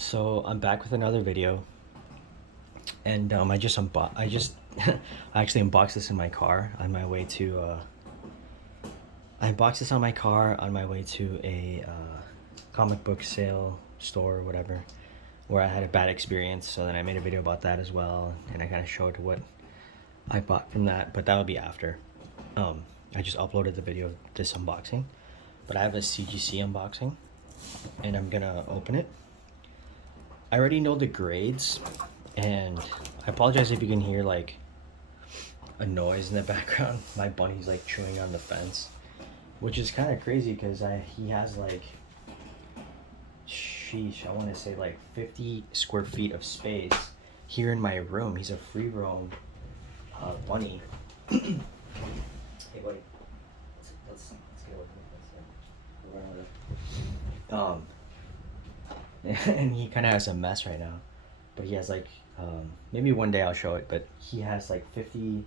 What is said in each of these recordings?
So I'm back with another video, and I just I actually unboxed this in my car on my way to I unboxed this on my car on my way to a comic book sale store or whatever, where I had a bad experience. So then I made a video about that as well, and I kind of showed what I bought from that, but that'll be after. I just uploaded the video of this unboxing, but I have a CGC unboxing, and I'm gonna open it. I already know the grades, and I apologize if you can hear like a noise in the background. My bunny's like chewing on the fence, which is kind of crazy because he has like, sheesh, I want to say like 50 square feet of space here in my room. He's a free roam bunny. Hey buddy, let's get over here. And he kind of has a mess right now, but he has like maybe one day I'll show it, but he has like 50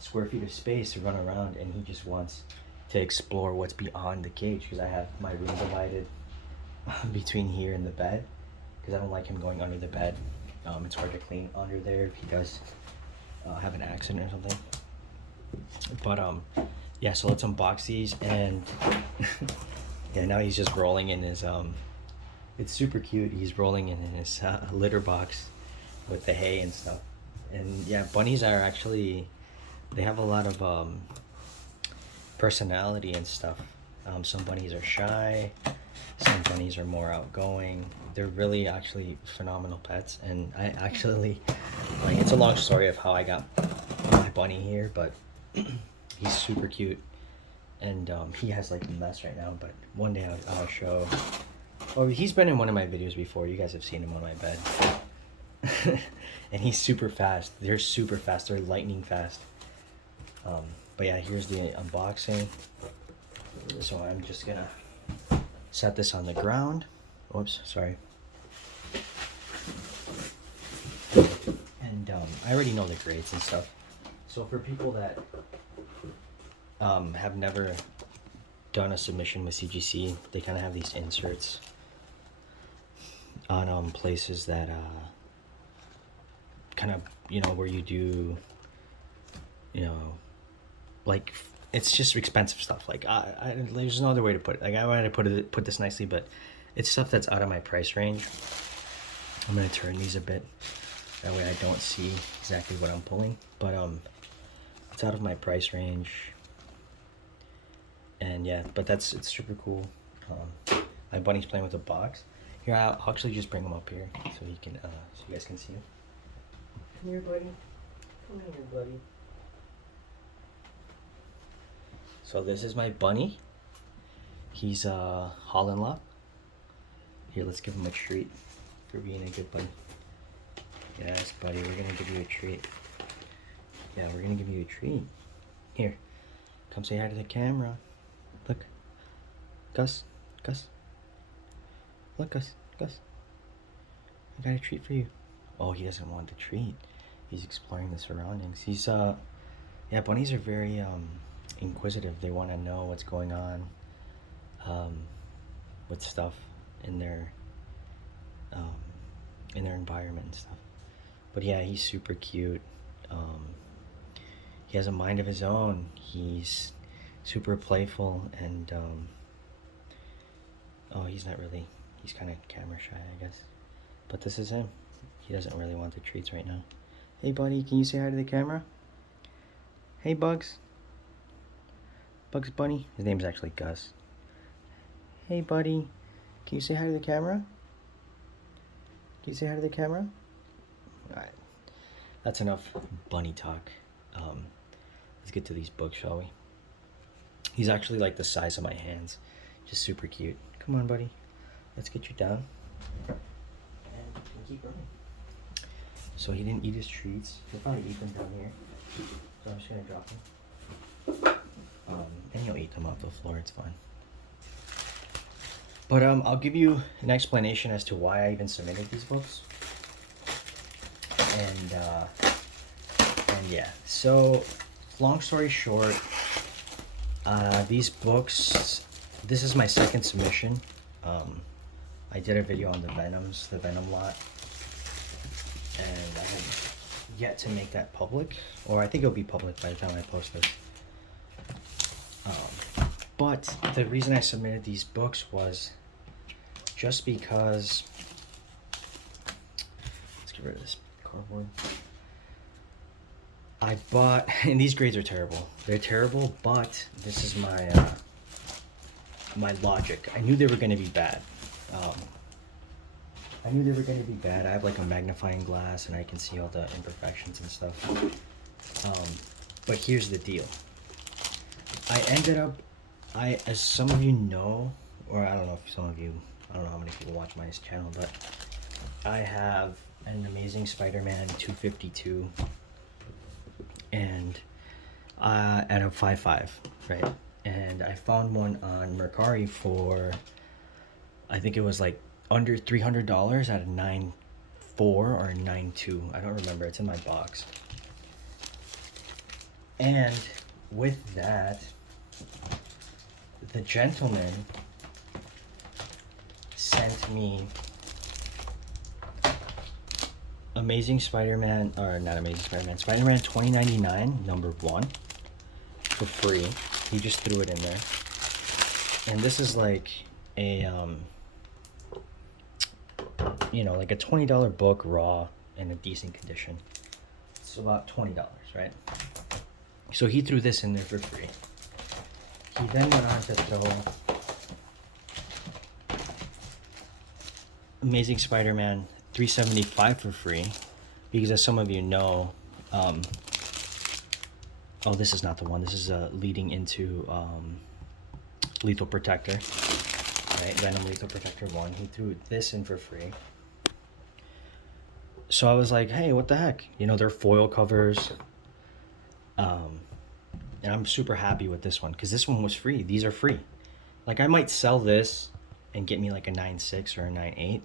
square feet of space to run around, and he just wants to explore what's beyond the cage because I have my room divided between here and the bed because I don't like him going under the bed. It's hard to clean under there if he does have an accident or something. But yeah, so let's unbox these. And yeah, now he's just rolling in his it's super cute. He's rolling in his litter box with the hay and stuff. And yeah, bunnies are actually, they have a lot of personality and stuff. Some bunnies are shy, some bunnies are more outgoing. They're really actually phenomenal pets, and I actually, like, it's a long story of how I got my bunny here, but he's super cute. And he has like a mess right now, but one day I'll show. Oh, he's been in one of my videos before. You guys have seen him on my bed. And he's super fast. They're super fast. They're lightning fast. But yeah, here's the unboxing. So I'm just gonna set this on the ground. Whoops, sorry. And I already know the grades and stuff. So for people that have never done a submission with CGC, they kind of have these inserts on places that kind of, you know, where you do, you know, like, it's just expensive stuff. Like there's no other way to put it. Like, I wanted to put this nicely, but it's stuff that's out of my price range. I'm gonna turn these a bit, that way I don't see exactly what I'm pulling, but it's out of my price range. And yeah, but it's super cool. My bunny's playing with a box. Here, I'll actually just bring him up here so he can, so you guys can see him. Come here, buddy. Come here, buddy. So this is my bunny. He's Holland Lop. Here, let's give him a treat for being a good bunny. Yes, buddy, we're gonna give you a treat. Yeah, we're gonna give you a treat. Here, come say hi to the camera. Look, Gus, Gus. Look, Gus, Gus. I got a treat for you. Oh, he doesn't want the treat. He's exploring the surroundings. He's yeah, bunnies are very inquisitive. They want to know what's going on with stuff in their environment and stuff. But yeah, he's super cute. He has a mind of his own. He's super playful, and oh, he's not really, he's kind of camera shy, I guess. But this is him. He doesn't really want the treats right now. Hey buddy, can you say hi to the camera? Hey Bugs. Bugs Bunny. His name's actually Gus. Hey buddy, can you say hi to the camera? Can you say hi to the camera? Alright, that's enough bunny talk. Let's get to these books, shall we? He's actually like the size of my hands. Just super cute. Come on, buddy. Let's get you down. And keep running. So he didn't eat his treats. He'll probably eat them down here. So I'm just gonna drop them. And he'll eat them off the floor. It's fine. But I'll give you an explanation as to why I even submitted these books. And yeah. So long story short, these books, this is my second submission. I did a video on the Venoms, the Venom lot, and I have yet to make that public, or I think it'll be public by the time I post this. But the reason I submitted these books was just because, let's get rid of this cardboard. I bought, and these grades are terrible. They're terrible, but this is my my logic. I knew they were going to be bad. I knew they were going to be bad. I have like a magnifying glass and I can see all the imperfections and stuff. But here's the deal. I ended up, as some of you know, or I don't know if some of you, I don't know how many people watch my channel, but I have an Amazing Spider-Man 252 and at a 5.5, right? And I found one on Mercari for, I think it was like under $300 at a 9.4 or a 9.2. I don't remember. It's in my box. And with that, the gentleman sent me Amazing Spider-Man, or not Amazing Spider-Man, Spider-Man 2099 #1 for free. He just threw it in there. And this is like a you know, like a $20 book raw in a decent condition. It's about $20, right? So he threw this in there for free. He then went on to throw Amazing Spider-Man 375 for free, because as some of you know, oh, this is not the one. This is leading into Lethal Protector, right? Venom Lethal Protector 1. He threw this in for free. So I was like, hey, what the heck? You know, they're foil covers. And I'm super happy with this one because this one was free. These are free. Like, I might sell this and get me like a 9.6 or a 9.8.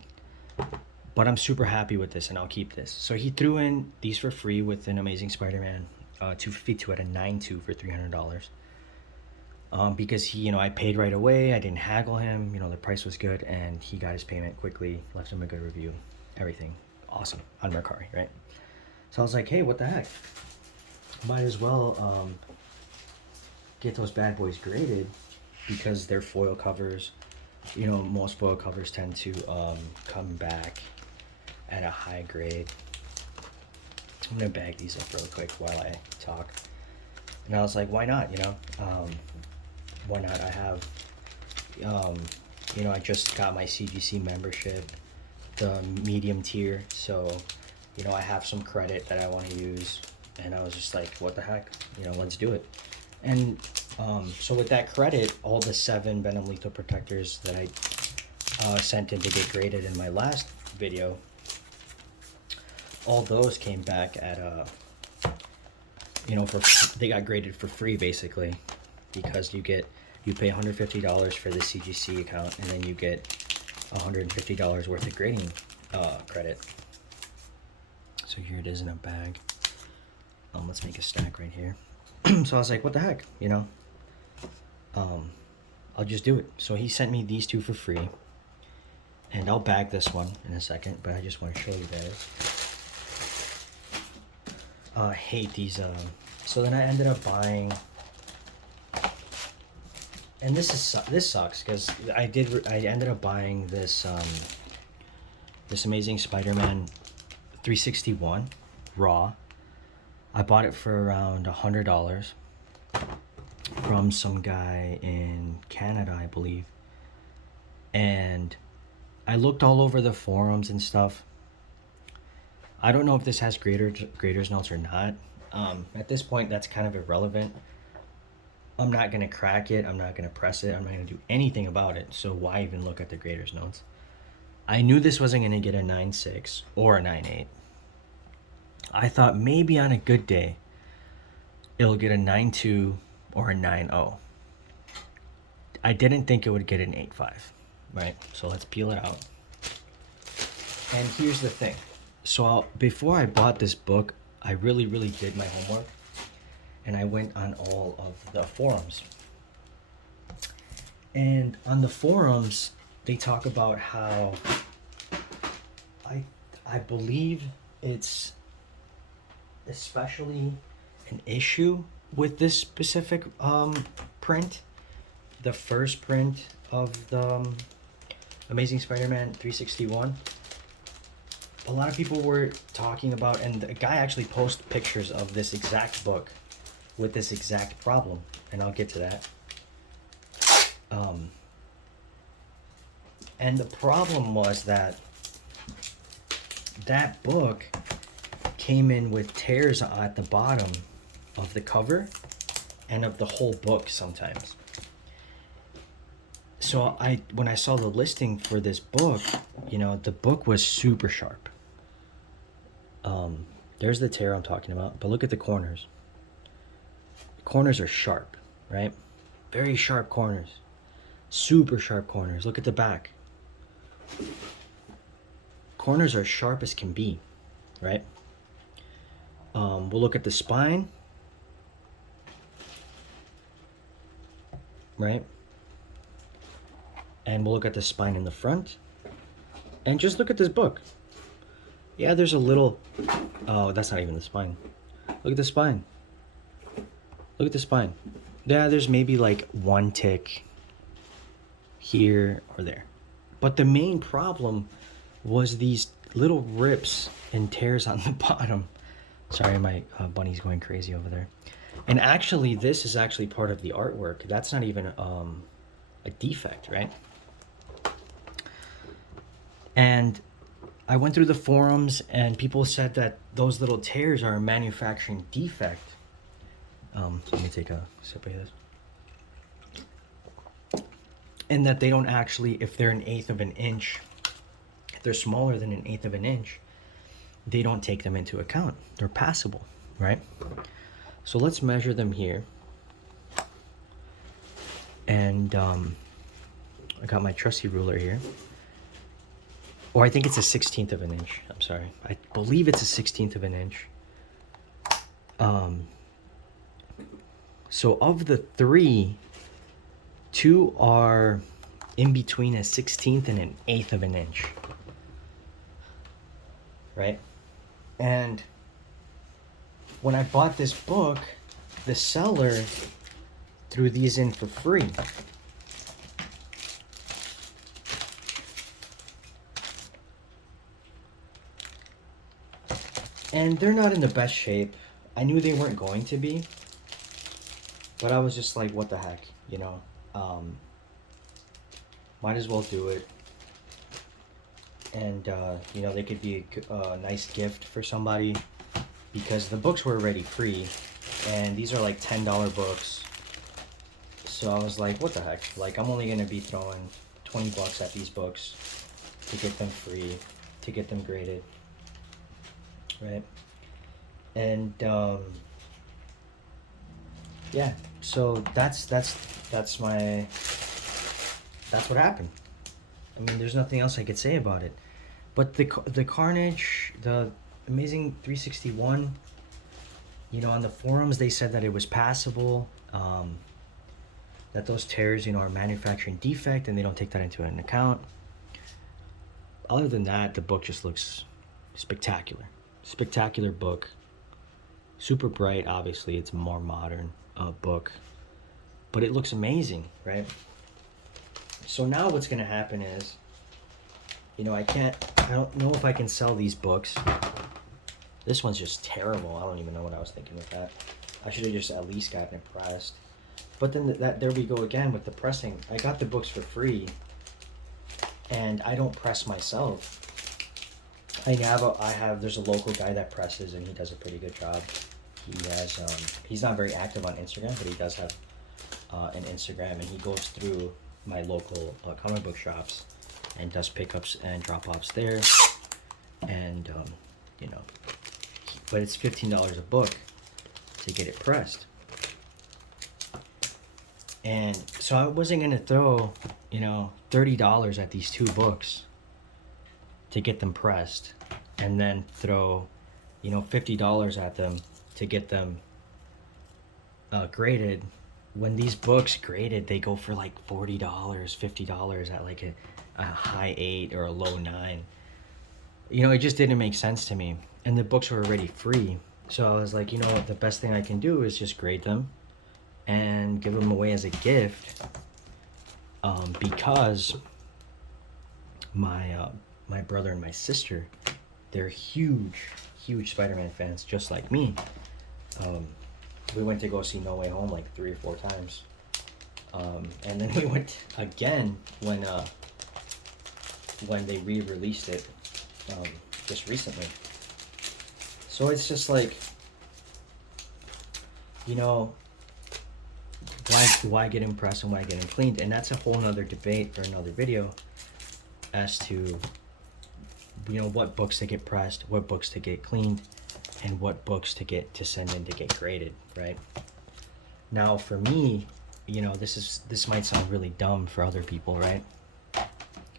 But I'm super happy with this and I'll keep this. So he threw in these for free with an Amazing Spider-Man 252 at a 9.2 for $300. Because he, you know, I paid right away. I didn't haggle him. You know, the price was good and he got his payment quickly. Left him a good review. Everything awesome on Mercari, right? So I was like, hey, what the heck? Might as well get those bad boys graded because they're foil covers. You know, most foil covers tend to come back at a high grade. I'm gonna bag these up real quick while I talk. And I was like, why not? You know, why not? I have, you know, I just got my CGC membership, the medium tier, so you know, I have some credit that I want to use, and I was just like, what the heck? You know, let's do it. And so with that credit, all the 7 Venom Lethal Protectors that I sent in to get graded in my last video, all those came back at you know, they got graded for free basically, because you pay $150 for the CGC account and then you get $150 worth of grading credit. So here it is in a bag. Let's make a stack right here. So I was like, what the heck, you know, I'll just do it. So he sent me these 2 for free, and I'll bag this one in a second, but I just want to show you guys. I hate these. So then I ended up buying, and this sucks because I ended up buying this this Amazing Spider-Man 361 raw. I bought it for around $100 from some guy in Canada, I believe. And I looked all over the forums and stuff. I don't know if this has grader's notes or not. At this point, that's kind of irrelevant. I'm not going to crack it. I'm not going to press it. I'm not going to do anything about it. So why even look at the grader's notes? I knew this wasn't going to get a 9.6 or a 9.8. I thought maybe on a good day, it'll get a 9.2 or a 9.0. I didn't think it would get an 8.5, right? So let's peel it out. And here's the thing. So before I bought this book, I really did my homework. And I went on all of the forums. And on the forums, they talk about how I believe it's especially an issue with this specific print, the first print of the Amazing Spider-Man 361. A lot of people were talking about, and the guy actually posted pictures of this exact book with this exact problem, and I'll get to that. And the problem was that that book came in with tears at the bottom of the cover and of the whole book sometimes. So when I saw the listing for this book, you know, the book was super sharp. There's the tear I'm talking about, but look at the corners. The corners are sharp, right? Very sharp corners. Super sharp corners. Look at the back. Corners are sharp as can be, right? We'll look at the spine, right? And we'll look at the spine in the front. And just look at this book. Yeah, there's a little... Oh, that's not even the spine. Look at the spine. Look at the spine. Yeah, there's maybe like one tick here or there. But the main problem was these little rips and tears on the bottom. Sorry, my bunny's going crazy over there. And actually, this is actually part of the artwork. That's not even a defect, right? And I went through the forums and people said that those little tears are a manufacturing defect. So let me take a sip of this. And that they don't actually, if they're 1/8 of an inch, if they're smaller than 1/8 of an inch, they don't take them into account. They're passable, right? So let's measure them here. And I got my trusty ruler here. Or I think it's a 1/16 of an inch. I'm sorry. I believe it's a 1/16 of an inch. So of the three, 2 are in between a 1/16 and 1/8 of an inch. Right? And when I bought this book, the seller threw these in for free. And they're not in the best shape. I knew they weren't going to be. But I was just like, what the heck, you know? Might as well do it. And, you know, they could be a nice gift for somebody. Because the books were already free. And these are like $10 books. So I was like, what the heck? Like, I'm only going to be throwing $20 at these books to get them free, to get them graded. Right? And yeah, so that's what happened. I mean, there's nothing else I could say about it. But the Carnage, the Amazing 361, you know, on the forums they said that it was passable, that those tears, you know, are manufacturing defect and they don't take that into an account. Other than that, the book just looks spectacular. Spectacular book. Super bright, obviously. It's a more modern book. But it looks amazing, right? So now what's going to happen is, you know, I don't know if I can sell these books. This one's just terrible. I don't even know what I was thinking with that. I should have just at least gotten it pressed. But then there we go again with the pressing. I got the books for free. And I don't press myself. There's a local guy that presses and he does a pretty good job. He has, he's not very active on Instagram, but he does have an Instagram and he goes through my local comic book shops and does pickups and drop-offs there. And, you know, but it's $15 a book to get it pressed. And so I wasn't going to throw, you know, $30 at these 2 books to get them pressed and then throw, you know, $50 at them to get them graded when these books graded, they go for like $40, $50 at like a high 8 or a low 9. You know, it just didn't make sense to me. And the books were already free. So I was like, you know what, the best thing I can do is just grade them and give them away as a gift. Because my brother and my sister, they're huge Spider-Man fans, just like me. We went to go see No Way Home like 3 or 4 times. And then we went again when they re-released it just recently. So it's just like, you know, why get impressed and why get them cleaned? And that's a whole nother debate for another video as to, you know, what books to get pressed, what books to get cleaned, and what books to send in to get graded, right? Now for me, you know, this might sound really dumb for other people, right?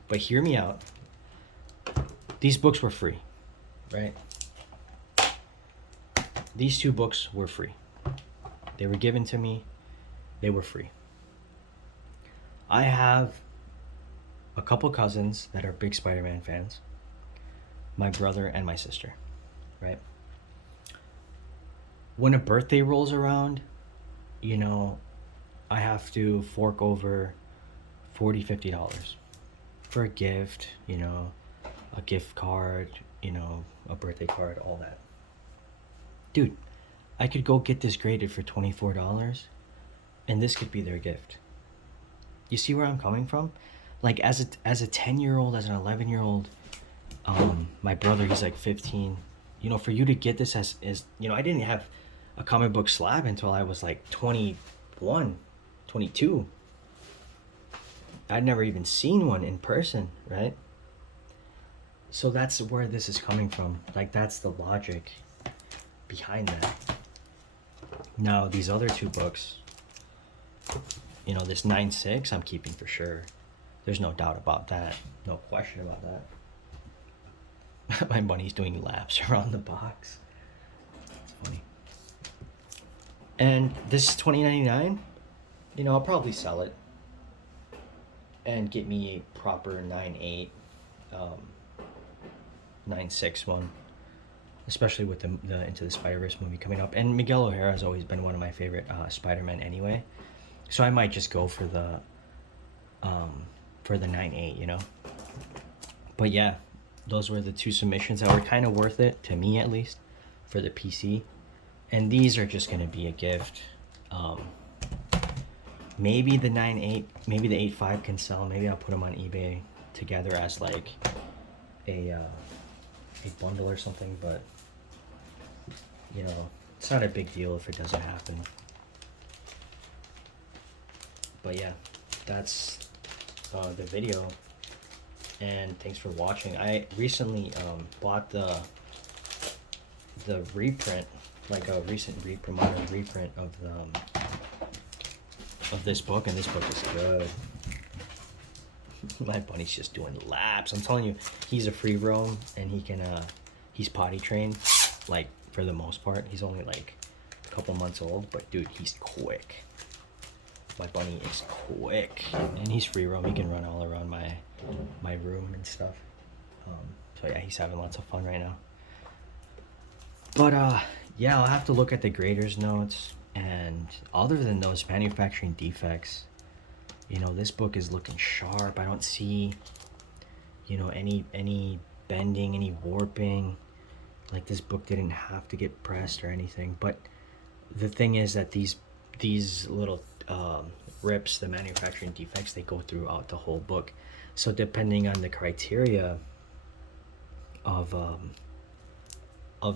But hear me out. These books were free, right? These 2 books were free. They were given to me. They were free. I have a couple cousins that are big Spider-Man fans. My brother and my sister, right? When a birthday rolls around, you know, I have to fork over $40, $50 for a gift, you know, a gift card, you know, a birthday card, all that. Dude, I could go get this graded for $24 and this could be their gift. You see where I'm coming from? Like as a 10-year-old, as an 11-year-old, my brother, he's like 15. You know, for you to get this as you know, I didn't have a comic book slab until I was like 21, 22. I'd never even seen one in person, right? So that's where this is coming from. Like, that's the logic behind that. Now, these other 2 books, you know, this 9.6 I'm keeping for sure. There's no doubt about that. No question about that. My bunny's doing laps around the box. It's funny. And this $20.99, you know, I'll probably sell it and get me a proper 9.8, 9.6 one, especially with the Into the Spider-Verse movie coming up. And Miguel O'Hara has always been one of my favorite Spider-Man anyway, so I might just go for the 9.8, you know. But yeah, those were the 2 submissions that were kind of worth it, to me at least, for the PC. And these are just going to be a gift. Maybe the 9.8, maybe the 8.5 can sell. Maybe I'll put them on eBay together as like a bundle or something. But, you know, it's not a big deal if it doesn't happen. But yeah, that's the video. And thanks for watching. I recently bought the reprint, like a recent modern reprint of this book, and this book is good. My bunny's just doing laps. I'm telling you, he's a free roam, and he's potty trained, like, for the most part. He's only like a couple months old, but dude, he's quick. My bunny is quick, and he's free roam. He can run all around my room and stuff. So yeah, he's having lots of fun right now. But yeah, I'll have to look at the grader's notes. And other than those manufacturing defects, you know, this book is looking sharp. I don't see, you know, any bending, any warping. Like, this book didn't have to get pressed or anything. But the thing is that these little rips, the manufacturing defects, they go throughout the whole book. So depending on the criteria of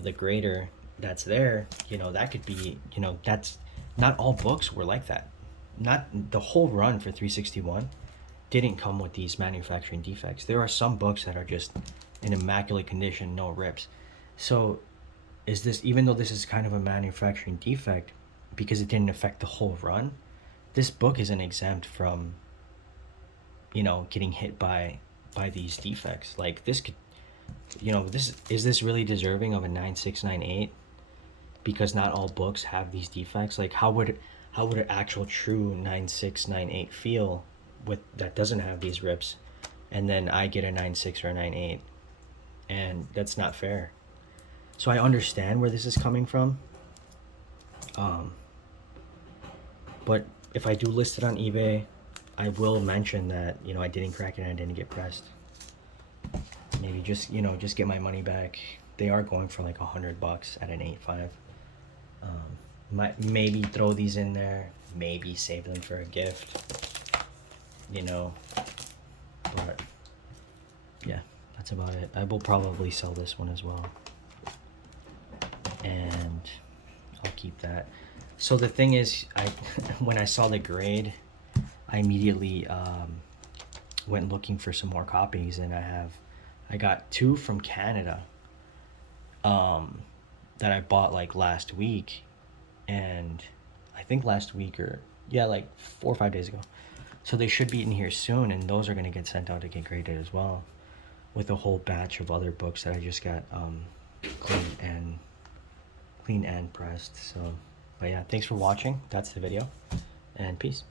the grader that's there, you know, that could be, you know, that's not all books were like that. Not the whole run for 361 didn't come with these manufacturing defects. There are some books that are just in immaculate condition, no rips. So is this, even though this is kind of a manufacturing defect because it didn't affect the whole run, this book isn't exempt from, you know, getting hit by these defects. Like, this could, you know, is this really deserving of a 9.6, 9.8? Because not all books have these defects. Like, how would how would an actual true 9.6, 9.8 feel with that doesn't have these rips, and then I get a 9.6 or a 9.8, and that's not fair. So I understand where this is coming from. But if I do list it on eBay, I will mention that, you know, I didn't crack it and I didn't get pressed. Maybe just, you know, just get my money back. They are going for like $100 at an 8.5. Maybe throw these in there, maybe save them for a gift, you know, but yeah, that's about it. I will probably sell this one as well, and I'll keep that. So the thing is, when I saw the grade, I immediately went looking for some more copies, and I got 2 from Canada that I bought like last week, and I think last week, or yeah, like 4 or 5 days ago. So they should be in here soon, and those are going to get sent out to get graded as well, with a whole batch of other books that I just got clean and pressed. So, but yeah, thanks for watching. That's the video, and peace.